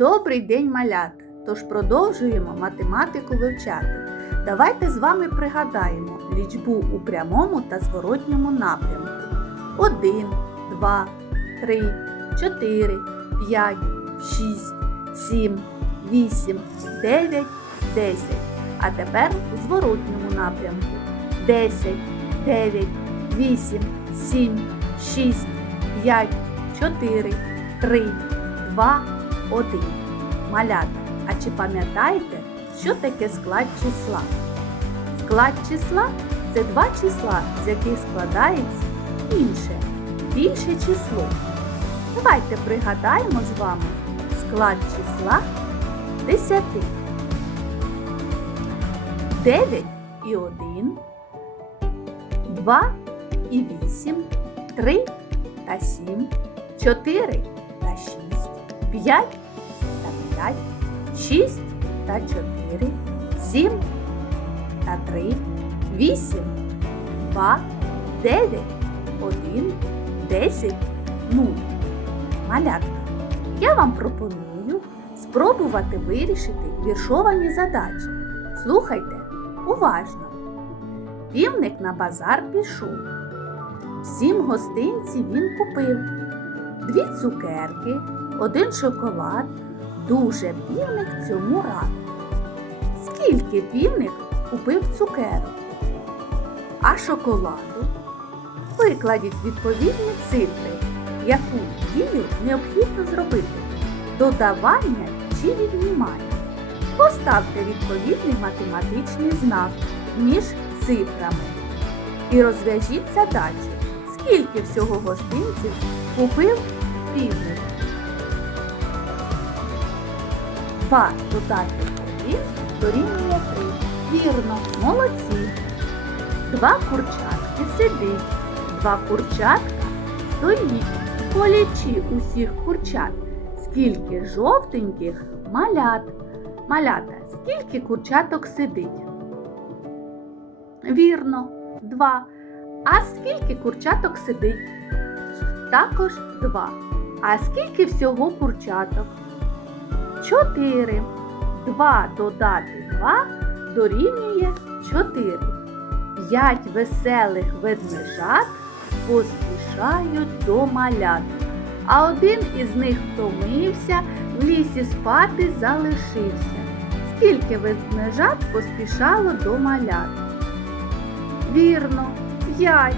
Добрий день, малята! Тож продовжуємо математику вивчати. Давайте з вами пригадаємо лічбу у прямому та зворотньому напрямку. 1, 2, 3, 4, 5, 6, 7, 8, 9, 10. А тепер у зворотньому напрямку. 10, 9, 8, 7, 6, 5, 4, 3, 2, 1. Малята, а чи пам'ятаєте, що таке склад числа? Склад числа це два числа, з яких складається інше, більше число. Давайте пригадаємо з вами склад числа 10. 9 і 1, 2 і 8, 3 та 7, 4 та 6, 5 та 5, 6 та 4, 7 та 3, 8, 2, 9, 1, 10, 0. Малятка, я вам пропоную спробувати вирішити віршовані задачі. Слухайте уважно. Півник на базар пішов. Всім гостинці він купив дві цукерки, один шоколад. Дуже півник цьому рад. Скільки півник купив цукерок? А шоколаду? Викладіть відповідні цифри, яку дію необхідно зробити додавання чи віднімання. Поставте відповідний математичний знак між цифрами і розв'яжіть задачу, скільки всього гостинців купив півник. 2 додати 1 дорівнює 3. Вірно, молодці. Два курчатки сидить, два курчатка стоїть. Полічи усіх курчат. Скільки жовтеньких малят. Малята, скільки курчаток сидить? Вірно, два. А скільки курчаток сидить? Також два. А скільки всього курчаток? Чотири. Два додати два дорівнює чотири. П'ять веселих ведмежат поспішають до малят. А один із них втомився, в лісі спати залишився. Скільки ведмежат поспішало до малят? Вірно, п'ять.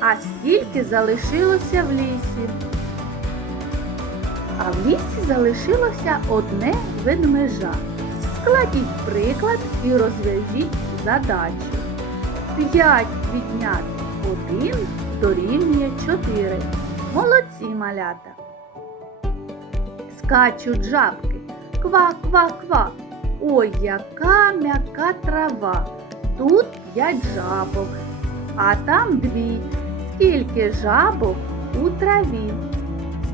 А скільки залишилося в лісі? А в лісі залишилося одне ведмежа. Складіть приклад і розв'яжіть задачу. 5 відняти 1 дорівнює 4. Молодці малята. Скачуть жабки. Ква-ква-ква. Ой, яка м'яка трава. Тут п'ять жабок, а там дві. Скільки жабок у траві?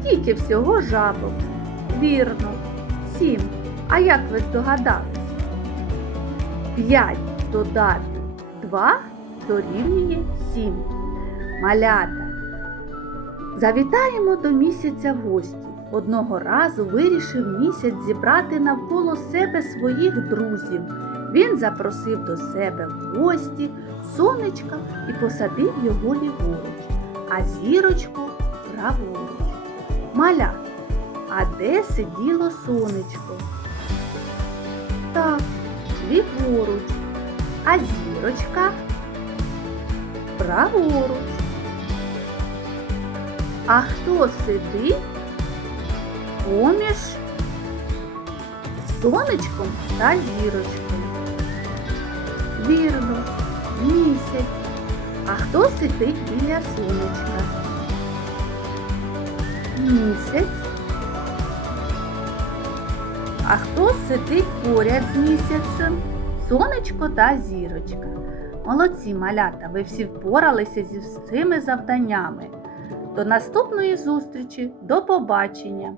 Скільки всього жабок? Вірно, сім. А як ви здогадались? П'ять додати два дорівнює сім. Малята. Завітаємо до місяця в гості. Одного разу вирішив місяць зібрати навколо себе своїх друзів. Він запросив до себе в гості сонечка і посадив його ліворуч, а зірочку праворуч. Маля, а де сиділо сонечко? Так, ліворуч, а зірочка праворуч. А хто сидить поміж сонечком та зірочкою? Вірно, місяць. А хто сидить біля сонечка? Місяць. А хто сидить поряд з місяцем? Сонечко та зірочка. Молодці малята, ви всі впоралися зі всіми завданнями. До наступної зустрічі, до побачення!